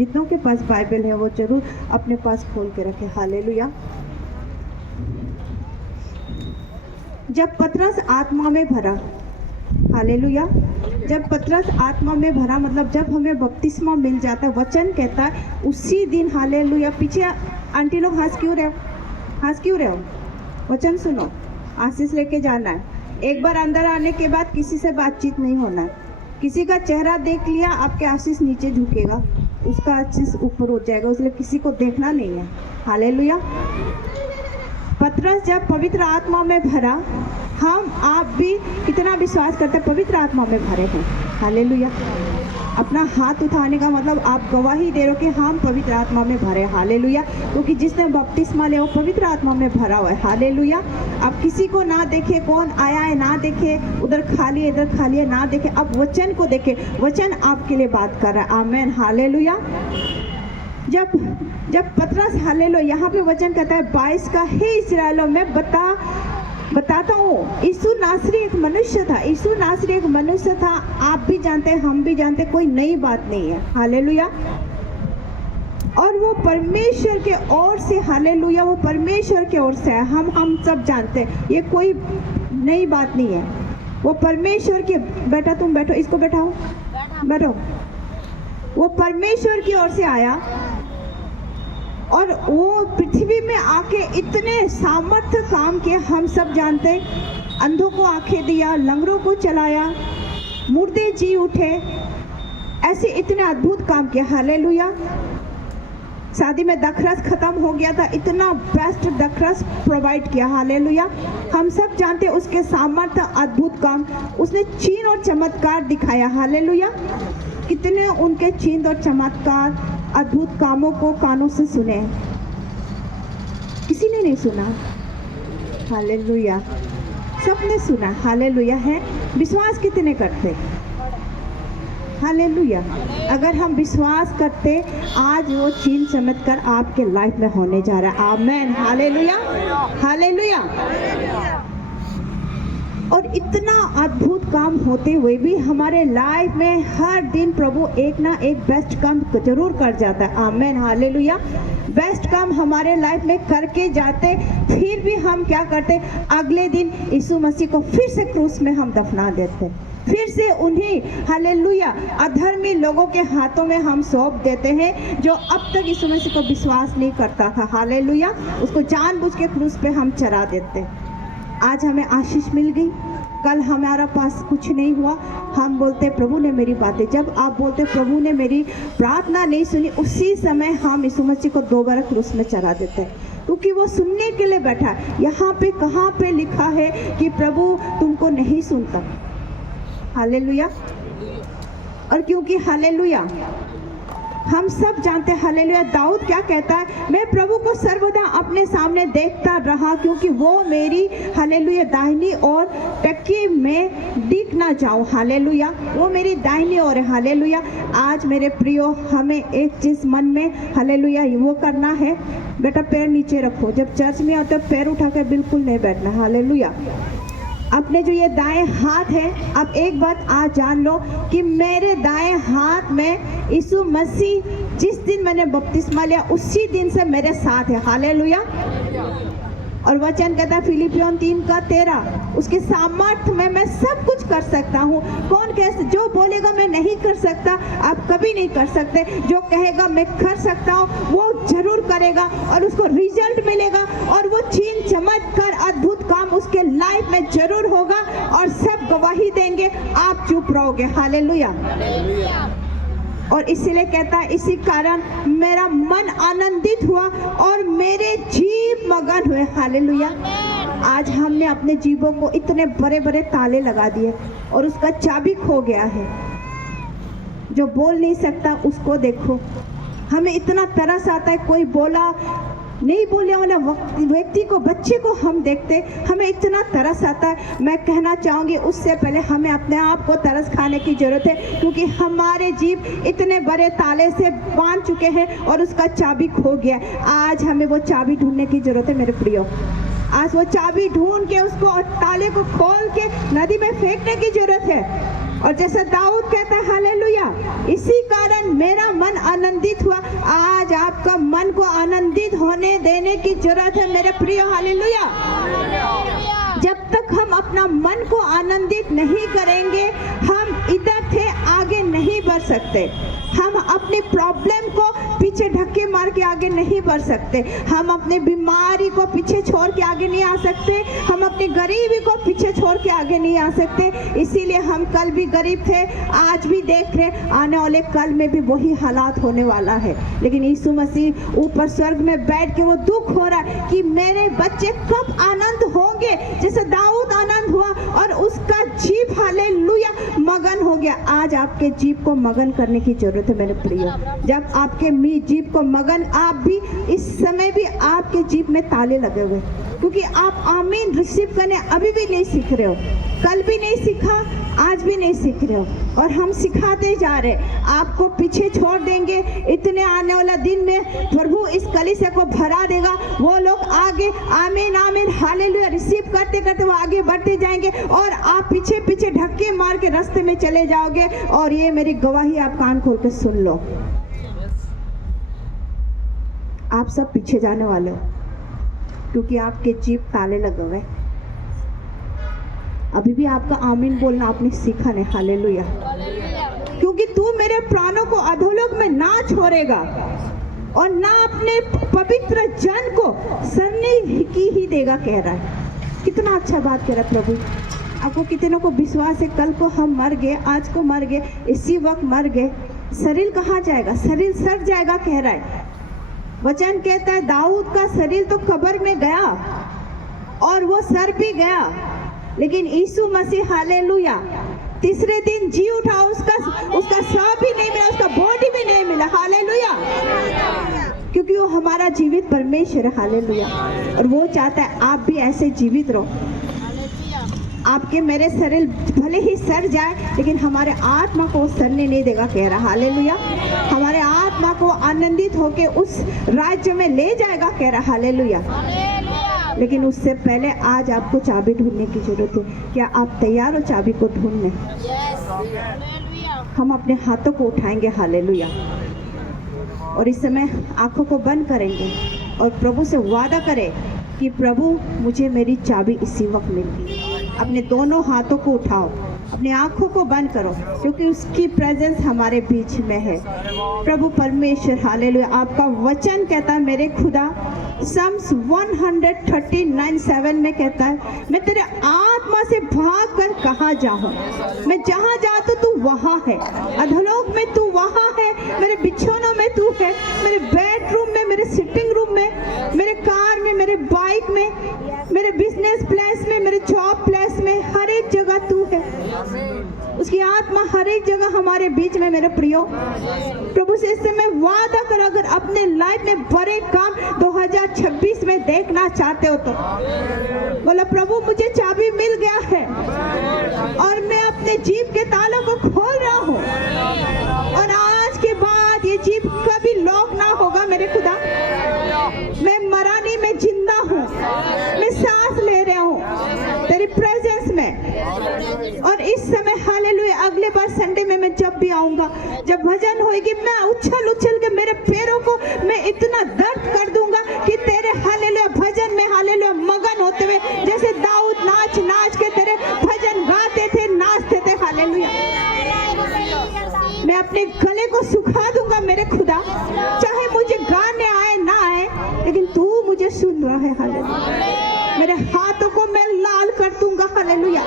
जितनों के पास बाइबल है वो जरूर अपने पास खोल के रखे। हालेलुया। जब पतरस आत्मा में भरा, हालेलुया, जब पतरस आत्मा में भरा मतलब जब हमें बपतिस्मा मिल जाता, वचन कहता है उसी दिन, हालेलुया। पीछे आंटी लोग हंस क्यों रहे हो? वचन सुनो, आशीष लेके जाना है। एक बार अंदर आने के बाद किसी से बातचीत नहीं होना है। किसी का चेहरा देख लिया, आपके आशीष नीचे झुकेगा, उसका आशीष ऊपर हो जाएगा, इसलिए किसी को देखना नहीं है। हालेलुया। पतरस जब पवित्र आत्मा में भरा, हम आप भी कितना विश्वास करते हैं पवित्र आत्मा में भरे हैं? हालेलुया। अपना हाथ उठाने का मतलब आप गवाही दे रहे हो कि हम पवित्र आत्मा में भरे। हालेलुया। क्योंकि जिसने बपतिस्मा लिया वो पवित्र आत्मा में भरा हुआ है। हालेलुया। अब किसी को ना देखे, कौन आया है ना देखे, उधर खाली है इधर खाली है ना देखे, अब वचन को देखे। वचन आपके लिए बात कर रहा है। आमेन। हालेलुया। जब पतरस, हालेलुया, यहाँ पे वचन कहता है 22 का, हे इस्राएलियों में बताता हूँ, यीशु नासरी एक मनुष्य था। यीशु नासरी एक मनुष्य था, आप भी जानते हैं, हम भी जानते, कोई नई बात नहीं है। हालेलुया। और वो परमेश्वर के ओर से, हालेलुया, वो परमेश्वर के ओर से है। हम सब जानते हैं, ये कोई नई बात नहीं है। वो परमेश्वर के, बेटा तुम बैठो, इसको बैठाओ, बैठो। वो परमेश्वर की ओर से आया और वो पृथ्वी में आके इतने सामर्थ्य काम किए, हम सब जानते। अंधों को आंखें दिया, लंगड़ों को चलाया, मुर्दे जी उठे, ऐसे इतने अद्भुत काम किए। हालेलुया। शादी में दखरस खत्म हो गया था, इतना बेस्ट दखरस प्रोवाइड किया। हालेलुया। हम सब जानते उसके सामर्थ्य, अद्भुत काम, उसने चिन्ह और चमत्कार दिखाया। हालेलुया। कितने उनके चिन्ह और चमत्कार, अद्भुत कामों को कानों से सुने, किसी ने नहीं सुना? हालेलुया। सबने सुना। हालेलुया। है विश्वास कितने करते? हालेलुया। अगर हम विश्वास करते, आज वो चिन्ह चमत्कार आपके लाइफ में होने जा रहा है। आमेन। हालेलुया। हालेलुया। और इतना अद्भुत काम होते हुए भी हमारे लाइफ में हर दिन प्रभु एक ना एक बेस्ट काम जरूर कर जाता है। आमेन। हालेलुया। बेस्ट काम हमारे लाइफ में करके जाते, फिर भी हम क्या करते, अगले दिन यीशु मसीह को फिर से क्रूस में हम दफना देते, फिर से उन्हीं, हालेलुया, अधर्मी लोगों के हाथों में हम सौंप देते हैं, जो अब तक यीशु मसीह को विश्वास नहीं करता था। हालेलुया। उसको जानबूझ के क्रूस पे हम चढ़ा देते। आज हमें आशीष मिल गई, कल हमारा पास कुछ नहीं हुआ, हम बोलते प्रभु ने मेरी बातें, जब आप बोलते प्रभु ने मेरी प्रार्थना नहीं सुनी, उसी समय हम यीशु मसीह को दोबारा क्रूस में चढ़ा देते हैं, क्योंकि वो सुनने के लिए बैठा। यहाँ पे कहाँ पे लिखा है कि प्रभु तुमको नहीं सुनता? हालेलुया। और क्योंकि हालेलुया हम सब जानते हैं, हालेलुया, दाऊद क्या कहता है, मैं प्रभु को सर्वदा अपने सामने देखता रहा, क्योंकि वो मेरी, हालेलुया, दाहिनी ओर टक्की में दिख ना जाऊं। हालेलुया। वो मेरी दाहिनी ओर है। हालेलुया। आज मेरे प्रियो, हमें एक चीज मन में, हालेलुया, वो करना है, बेटा पैर नीचे रखो। जब चर्च में आते हो पैर उठा कर बिल्कुल नहीं बैठना। हालेलुया। अपने जो ये दाएं हाथ है, अब एक बात आज जान लो कि मेरे दाएं हाथ में यीशु मसीह, जिस दिन मैंने बपतिस्मा लिया उसी दिन से मेरे साथ है। हालेलुया। और वचन कहता है फिलिपियों 3:13, उसके सामर्थ्य में मैं सब कुछ कर सकता हूँ। कौन कैसे, जो बोलेगा मैं नहीं कर सकता, आप कभी नहीं कर सकते, जो कहेगा मैं कर सकता हूँ वो जरूर करेगा और उसको रिजल्ट मिलेगा, और वो चिन्ह चमत्कार अद्भुत काम उसके लाइफ में जरूर होगा, और सब गवाही देंगे, आप चुप रहोगे। हालेलुया। और इसीलिए कहता है, इसी कारण मेरा मन आनंदित हुआ और मेरे जीव मगन हुए। हालेलुया। आज हमने अपने जीवों को इतने बड़े बड़े ताले लगा दिए और उसका चाबी खो गया है। जो बोल नहीं सकता उसको देखो, हमें इतना तरस आता है, कोई बोला नहीं बोलने वाला व्यक्ति को, बच्चे को हम देखते, हमें इतना तरस आता है। मैं कहना चाहूँगी उससे पहले हमें अपने आप को तरस खाने की जरूरत है, क्योंकि हमारे जीव इतने बड़े ताले से बांध चुके हैं और उसका चाबी खो गया। आज हमें वो चाबी ढूंढने की जरूरत है मेरे प्रियो। आज वो चाबी ढूंढ के उसको, ताले को खोल के नदी में फेंकने की जरूरत है। और जैसे दाऊद कहता है हालेलुया, इसी कारण मेरा मन आनंदित हुआ। आज आपका मन को आनंदित होने देने की जरूरत है मेरे प्रिय। हालेलुया। जब तक हम अपना मन को आनंदित नहीं करेंगे, हम इधर से आगे नहीं बढ़ सकते। हम अपनी प्रॉब्लम को पीछे ढक्के मार के आगे नहीं बढ़ सकते। हम अपने बीमारी को पीछे छोड़ के आगे नहीं आ सकते। हम अपनी गरीबी को पीछे छोड़ के आगे नहीं आ सकते। इसीलिए हम कल भी गरीब थे, आज भी देख रहे, आने वाले कल में भी वही हालात होने वाला है। लेकिन यीशु मसीह ऊपर स्वर्ग में बैठ के वो दुख हो रहा है कि मेरे बच्चे कब आनंद होंगे, जैसे दाऊद आनंद हुआ और उसका जीभ हालेलुया मगन हो गया। आज आपके जीभ को मगन करने की जरूरत है मेरे प्रिय। जब आपके जीभ को मगन, आप भी इस समय भी आपके जीभ में ताले लगे हुए, क्योंकि आप आमीन रिसीव करने अभी भी नहीं सीख रहे हो। कल भी नहीं सीखा, आज भी नहीं सीख रहे हो, और हम सिखाते जा रहे। आपको पीछे छोड़ देंगे, इतने आने वाला दिन में प्रभु इस कलीसिया को भरा देगा। वो लोग आगे आमीन आमीन हालेलुया रिसीव करते करते वो आगे बढ़ते जाएंगे, और आप पीछे पीछे धक्के मार के रास्ते में चले जाओगे। और ये मेरी गवाही, आप कान खोल के सुन लो, आप सब पीछे जाने वाले हो, क्योंकि आपके जीभ ताले लगे हुए। अभी भी आपका आमीन बोलना आपने सीखा नहीं। हालेलुया। क्योंकि तू मेरे प्राणों को अधोलोक में ना छोड़ेगा और ना अपने पवित्र जन को सरने की ही देगा, कह रहा है। कितना अच्छा बात कह रहा है प्रभु। आपको कितनों को विश्वास है कल को हम मर गए, आज को मर गए, इसी वक्त मर गए, शरीर कहाँ जाएगा? शरीर सड़ जाएगा, कह रहा है। वचन कहता है दाऊद का शरीर तो कब्र में गया और वो सर भी गया, लेकिन यीशु मसीह हालेलुया तीसरे दिन जी उठा। उसका शव भी नहीं मिला, उसका बॉडी भी नहीं मिला। हालेलुया। क्योंकि वो हमारा जीवित परमेश्वर है। हालेलुया। और वो चाहता है आप भी ऐसे जीवित रहो। आपके मेरे शरीर भले ही सड़ जाए, लेकिन हमारे आत्मा को सड़ने नहीं देगा, कह रहा। हालेलुया। हमारे आत्मा को आनंदित होके उस राज्य में ले जाएगा, कह रहा। हालेलुया। लेकिन उससे पहले आज आपको चाबी ढूंढने की जरूरत है। क्या आप तैयार हो चाबी को ढूंढने? हम अपने हाथों को उठाएंगे। हालेलुया। और इस समय आंखों को बंद करेंगे और प्रभु से वादा करें कि प्रभु मुझे मेरी चाबी इसी वक्त मिल गई। अपने दोनों हाथों को उठाओ, अपनी आंखों को बंद करो, क्योंकि उसकी प्रेजेंस हमारे बीच में है। प्रभु परमेश्वर हालेलुया। आपका वचन कहता है मेरे खुदा, Psalms 139:7 में कहता है, मैं तेरे आत्मा से भाग कर कहाँ जाऊँ? मैं जहाँ जाता तू वहाँ है, अधोलोक में तू वहाँ है, मेरे बिछौनों में तू है, मेरे बेडरूम में, मेरे सिटिंग रूम में, मेरे कार में, मेरे बाइक में, मेरे बिजनेस प्लेस में, मेरे जॉब प्लेस में, हर एक जगह तू है। उसकी आत्मा हर एक जगह हमारे बीच में। मेरे प्रियो, प्रभु से इस समय वादा कर, अगर अपने लाइफ में बड़े काम 2026 में देखना चाहते हो तो बोलो प्रभु मुझे चाबी मिल गया है और मैं अपने जीभ के तालों को खोल रहा हूँ, और आज के बाद ये जीभ कभी लॉक ना होगा। मेरे खुदा, मैं मरा नहीं, मैं जिंदा हूँ, मैं सांस ले रहा हूँ तेरी प्रेजेंस में। और इस समय हालेलुया, अगले बार संडे में मैं जब भी आऊंगा, जब भजन होएगी, मैं उछल उछल के मेरे पैरों को मैं इतना दर्द कर दूंगा कि तेरे हालेलुया भजन में हालेलुया मगन होते हुए, जैसे दाऊद नाच नाच के तेरे भजन गाते थे, नाचते थे। हालेलुया। मैं अपने गले को सुखा दूंगा मेरे खुदा, चाहे मुझे गाने आए ना आए, लेकिन तू मुझे सुन रहा है। हालेलुया। मेरे हाथों को मैं लाल कर दूंगा। हालेलुया।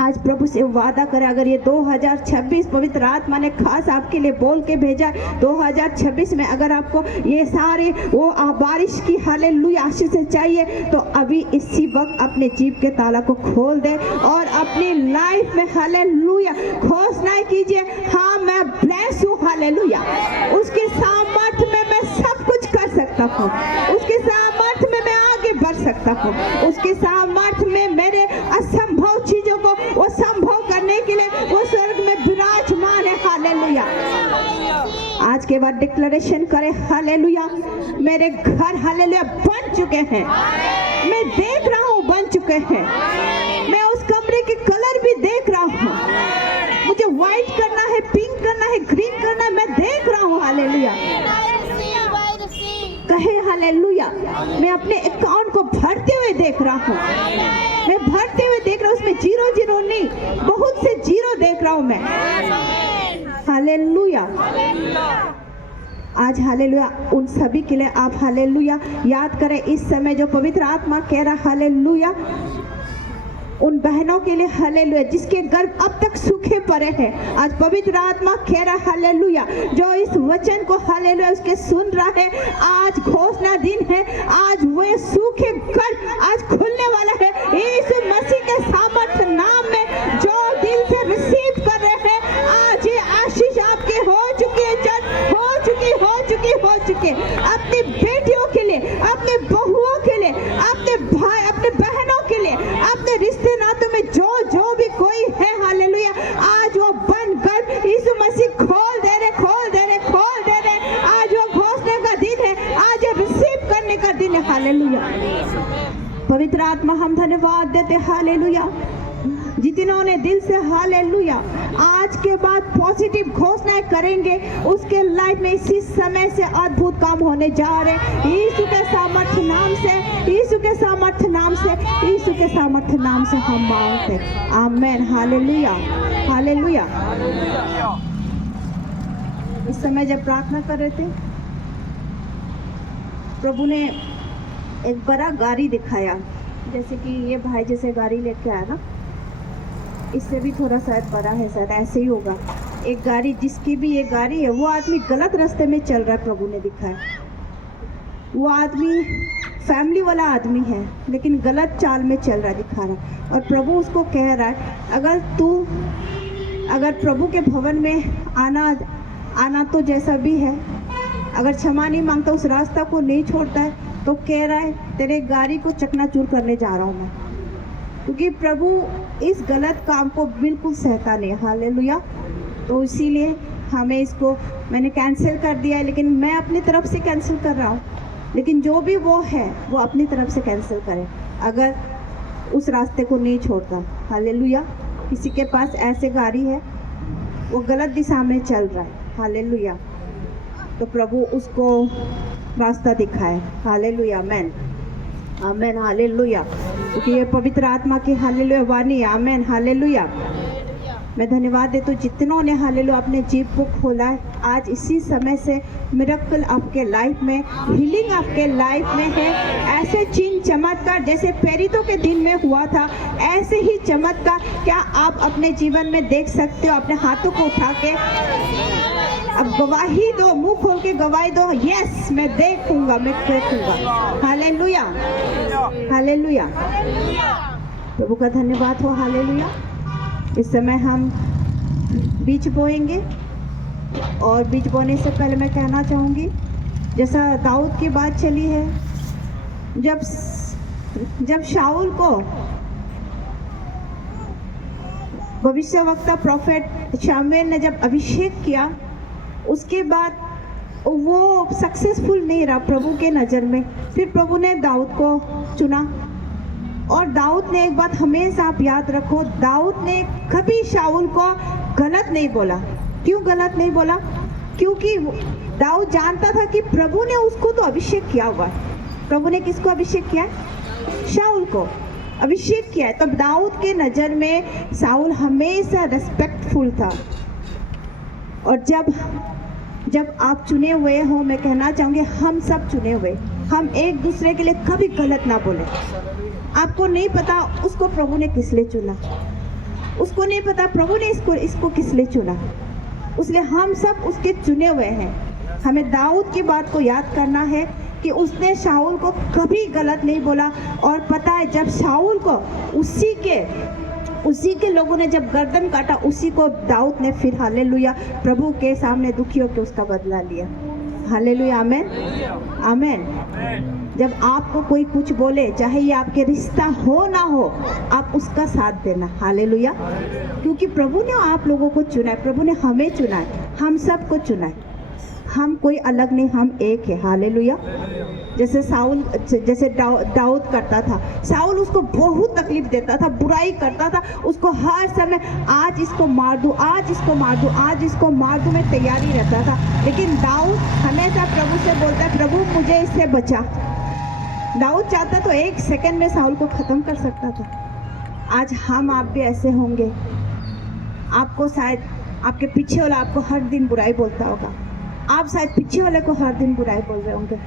आज प्रभु से वादा करे, अगर ये 2026 पवित्र आत्मा ने खास आपके लिए बोल के भेजा, 2026 में अगर आपको ये सारे वो बारिश की हालेलुया आशीष चाहिए, तो अभी इसी वक्त अपने जीभ के ताला को खोल दे और अपनी लाइफ में हालेलुया घोषणा कीजिए, हाँ मैं ब्लेस हूँ। हालेलुया। उसके सामर्थ्य में मैं सब कुछ कर सकता हूँ, उसके सामर्थ्य में मैं आगे बढ़ सकता हूँ, उसके सामर्थ्य में मेरे असंभव चीजों को वो संभव करने के लिए वो स्वर्ग में विराजमान है। हालेलुया। आज के बाद डिक्लेरेशन करें, हालेलुया मेरे घर हालेलुया बन चुके हैं, मैं देख रहा हूँ बन चुके हैं, मैं उस कमरे के कलर भी देख रहा हूँ। मुझे व्हाइट करना है, पिंक करना है, ग्रीन करना है, मैं देख रहा हूँ। हालेलुया, कहे हालेलुया। मैं अपने अकाउंट को भरते हुए देख रहा हूँ, मैं भरते हुए देख रहा हूँ। उसमें जीरो जीरो नहीं, बहुत से जीरो देख रहा हूँ मैं। हालेलुया। आज हालेलुया उन सभी के लिए आप हालेलुया याद करें इस समय जो पवित्र आत्मा कह रहा हालेलुया। उन बहनों के लिए हालेलुया जिसके गर्भ अब तक सूखे पड़े हैं, आज पवित्र आत्मा कह रहा हालेलुया। जो इस वचन को हालेलुया उसके सुन रहा है, आज घोषणा दिन है, आज वो सूखे गर्भ आज खुलने वाला है यीशु मसीह के सामर्थ नाम में। जो दिल से रिसीव कर रहे हैं, आज ये आशीष आपके हो चुकी है, जज हो चुकी। अपनी बेटियों के लिए, अपने बहुओं के लिए, अपने भाई, अपने बहनों के लिए, अपने रिश्ते नातों में जो भी कोई है हालेलुया, आज वो बंद कर यीशु मसीह खोल दे रहे। आज वो घोषणा का दिन है, आज ये रिसीव करने का दिन है। हालेलुया। पवित्र आत्मा हम धन्यवाद देते हालेलुया, जिन्होंने दिल से हालेलुया आज के बाद पॉजिटिव घोषणाएं करेंगे, उसके लाइफ में इसी समय से अद्भुत काम होने जा रहे। यीशु के सामर्थ्य नाम से, यीशु के सामर्थ्य नाम से, यीशु के सामर्थ्य नाम से हम मांगते। आमेन। Hallelujah, hallelujah. इस समय जब प्रार्थना कर रहे थे, प्रभु ने एक बड़ा गाड़ी दिखाया, जैसे कि ये भाई जैसे गाड़ी लेके आया ना, इससे भी थोड़ा शायद बड़ा है, शायद ऐसे ही होगा। एक गाड़ी, जिसकी भी ये गाड़ी है, वो आदमी गलत रास्ते में चल रहा है। प्रभु ने दिखाया वो आदमी फैमिली वाला आदमी है, लेकिन गलत चाल में चल रहा दिखा रहा। और प्रभु उसको कह रहा है, अगर प्रभु के भवन में आना तो जैसा भी है, अगर क्षमा नहीं मांगता, उस रास्ता को नहीं छोड़ता है, तो कह रहा है तेरे गाड़ी को चकनाचूर करने जा रहा हूँ मैं, क्योंकि प्रभु इस गलत काम को बिल्कुल सहता नहीं। हालेलुया। तो इसीलिए हमें इसको मैंने कैंसिल कर दिया है, लेकिन मैं अपनी तरफ से कैंसिल कर रहा हूँ। लेकिन जो भी वो है, वो अपनी तरफ से कैंसिल करे, अगर उस रास्ते को नहीं छोड़ता। हालेलुया। किसी के पास ऐसे गाड़ी है, वो गलत दिशा में चल रहा है। हालेलुया। तो प्रभु उसको रास्ता दिखाए। हालेलुया। आमेन, आमेन। हालेलुया। क्योंकि ये पवित्र आत्मा की हालेलुया वाणी। आमेन। हालेलुया। मैं धन्यवाद देता हूँ जितनों ने हालेलुया अपने जीव को खोला है। आज इसी समय से मिरेकल आपके लाइफ में, हीलिंग आपके लाइफ में है। ऐसे चिन्ह चमत्कार जैसे प्रेरितों के दिन में हुआ था, ऐसे ही चमत्कार क्या आप अपने जीवन में देख सकते हो? अपने हाथों को उठा के अब गवाही दो, मुंह खोल के गवाही दो, यस मैं देखूंगा, मैं देखूंगा। Hallelujah, hallelujah. प्रभु का धन्यवाद हो। हालेलुया। इस समय हम बीज बोएंगे, और बीज बोने से पहले मैं कहना चाहूँगी, जैसा दाऊद की बात चली है, जब शाऊल को भविष्यवक्ता प्रोफेट शमूएल ने जब अभिषेक किया, उसके बाद वो सक्सेसफुल नहीं रहा प्रभु के नज़र में। फिर प्रभु ने दाऊद को चुना, और दाऊद ने एक बात हमेशा आप याद रखो, दाऊद ने कभी शाऊल को गलत नहीं बोला। क्यों गलत नहीं बोला? क्योंकि दाऊद जानता था कि प्रभु ने उसको तो अभिषेक किया हुआ है। प्रभु ने किसको अभिषेक किया है? शाऊल को अभिषेक किया है। तब दाऊद के नज़र में शाऊल हमेशा रेस्पेक्टफुल था। और जब आप चुने हुए हो, मैं कहना चाहूँगी हम सब चुने हुए, हम एक दूसरे के लिए कभी गलत ना बोले। आपको नहीं पता उसको प्रभु ने किस लिए चुना, उसको नहीं पता प्रभु ने इसको किस लिए चुना, इसलिए हम सब उसके चुने हुए हैं। हमें दाऊद की बात को याद करना है कि उसने शाऊल को कभी गलत नहीं बोला। और पता है जब शाऊल को उसी के लोगों ने जब गर्दन काटा, उसी को दाऊद ने फिर हालेलुया प्रभु के सामने दुखी होकर उसका बदला लिया। हालेलुया। आमेन, आमेन। जब आपको कोई कुछ बोले, चाहे ये आपके रिश्ता हो ना हो, आप उसका साथ देना। हालेलुया। क्योंकि प्रभु ने आप लोगों को चुना है, प्रभु ने हमें चुना है, हम सबको चुना है। हम कोई अलग नहीं, हम एक है। हालेलुया। जैसे दाऊद करता था, साउल उसको बहुत तकलीफ देता था, बुराई करता था, उसको हर समय आज इसको मार दूं, आज इसको मार दूं, आज इसको मार दूं में तैयारी रहता था। लेकिन दाऊद हमेशा प्रभु से बोलता है, प्रभु मुझे इससे बचा। दाऊद चाहता तो 1 सेकंड में साउल को खत्म कर सकता था। आज हम आप भी ऐसे होंगे, आपको शायद आपके पीछे वाला आपको हर दिन बुराई बोलता होगा, आप शायद पीछे वाले को हर दिन बुराई बोल रहे होंगे,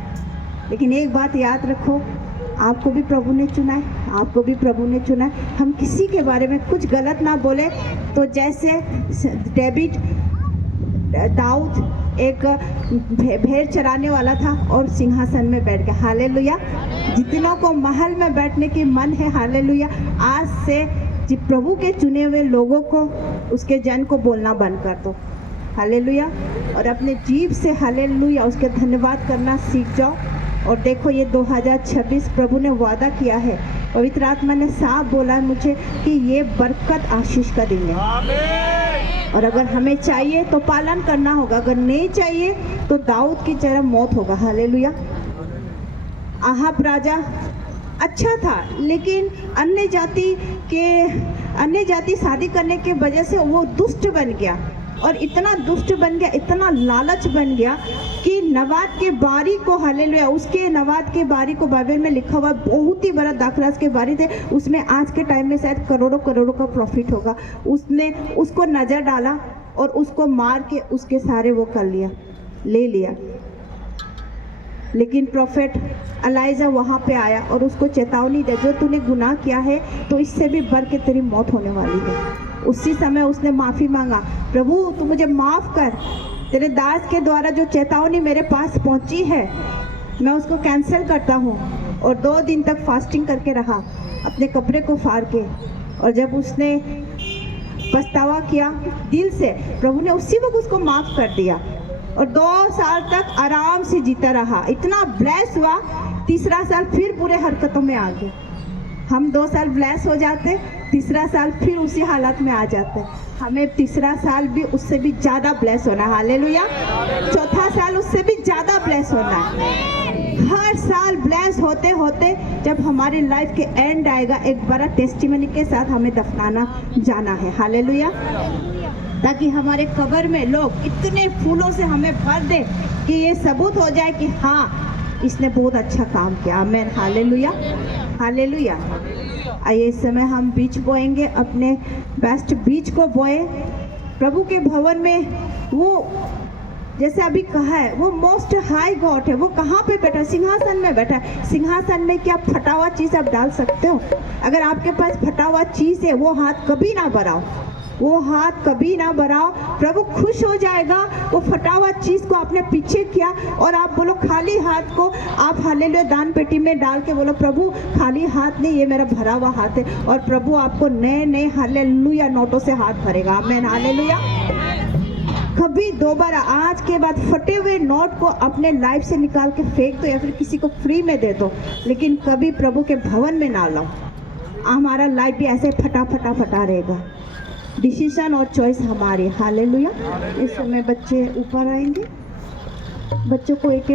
लेकिन एक बात याद रखो, आपको भी प्रभु ने चुना है, आपको भी प्रभु ने चुना है। हम किसी के बारे में कुछ गलत ना बोले। तो जैसे दाऊद एक भेड़ चराने वाला था और सिंहासन में बैठ गया। हालेलुया। जितनों को महल में बैठने की मन है, हालेलुया, आज से प्रभु के चुने हुए लोगों को, उसके जन को बोलना बंद कर दो। हालेलुया। और अपने जीभ से हालेलुया उसके धन्यवाद करना सीख जाओ। और देखो, ये 2026 प्रभु ने वादा किया है, पवित्र आत्मा ने साफ बोला है मुझे कि ये बरकत आशीष का दिन है। और अगर हमें चाहिए तो पालन करना होगा, अगर नहीं चाहिए तो दाऊद की तरह मौत होगा। हालेलुया। आहाब राजा अच्छा था, लेकिन अन्य जाति शादी करने के वजह से वो दुष्ट बन गया, और इतना दुष्ट बन गया, इतना लालच बन गया कि नबात के बारी को, हालेलुया, उसके नबात के बारी को बाइबल में लिखा हुआ बहुत ही बड़ा दाखराज के बारी थे, उसमें आज के टाइम में शायद करोड़ों करोड़ों का प्रॉफिट होगा। उसने उसको नजर डाला और उसको मार के उसके सारे वो कर लिया, ले लिया। लेकिन प्रोफेट एलाइजा वहाँ पे आया और उसको चेतावनी दे, जो तूने गुनाह किया है तो इससे भी बढ़ के तेरी मौत होने वाली है। उसी समय उसने माफ़ी मांगा, प्रभु तू मुझे माफ़ कर, तेरे दास के द्वारा जो चेतावनी मेरे पास पहुँची है मैं उसको कैंसिल करता हूँ। और 2 दिन तक फास्टिंग करके रहा, अपने कपड़े को फाड़ के। और जब उसने पछतावा किया दिल से, प्रभु ने उसी वक्त उसको माफ़ कर दिया और 2 साल तक आराम से जीता रहा। इतना ब्लेस हुआ, 3रा साल फिर बुरे हरकतों में आ गए। हम 2 साल ब्लेस हो जाते, 3रा साल फिर उसी हालत में आ जाते। हमें 3रा साल भी उससे भी ज़्यादा ब्लेस होना है। हालेलुया। 4था साल उससे भी ज़्यादा ब्लेस होना है। हर साल ब्लेस होते होते जब हमारी लाइफ के एंड आएगा, एक बड़ा टेस्टिमनी के साथ हमें दफनाना जाना है। हालेलुया। ताकि हमारे कब्र में लोग इतने फूलों से हमें भर दे कि ये सबूत हो जाए कि हाँ, इसने बहुत अच्छा काम किया। आमीन। हालेलुया। हालेलुया। आइए इस समय हम बीज बोएंगे, अपने बेस्ट बीज को बोए प्रभु के भवन में। वो जैसे अभी कहा है, वो मोस्ट हाई गॉड है। वो कहाँ पे बैठा है? सिंहासन में बैठा है। सिंहासन में क्या फटा हुआ चीज़ आप डाल सकते हो? अगर आपके पास फटा हुआ चीज़ है, वो हाथ कभी ना बढ़ाओ, वो हाथ कभी ना बढ़ाओ। प्रभु खुश हो जाएगा। वो फटा हुआ चीज़ को आपने पीछे किया और आप बोलो खाली हाथ को आप हालेलुया दान पेटी में डाल के बोलो, प्रभु खाली हाथ नहीं, ये मेरा भरा हुआ हाथ है। और प्रभु आपको नए नए हालेलुया नोटों से हाथ भरेगा। आमीन। हालेलुया। कभी दोबारा आज के बाद फटे हुए नोट को अपने लाइफ से निकाल के फेंक दो या फिर किसी को फ्री में दे दो, लेकिन कभी प्रभु के भवन में ना लाओ। हमारा लाइफ भी ऐसे फटा रहेगा। डिसीजन और चॉइस हमारी। हालेलुया। इस समय बच्चे ऊपर आएंगे, बच्चों को एक एक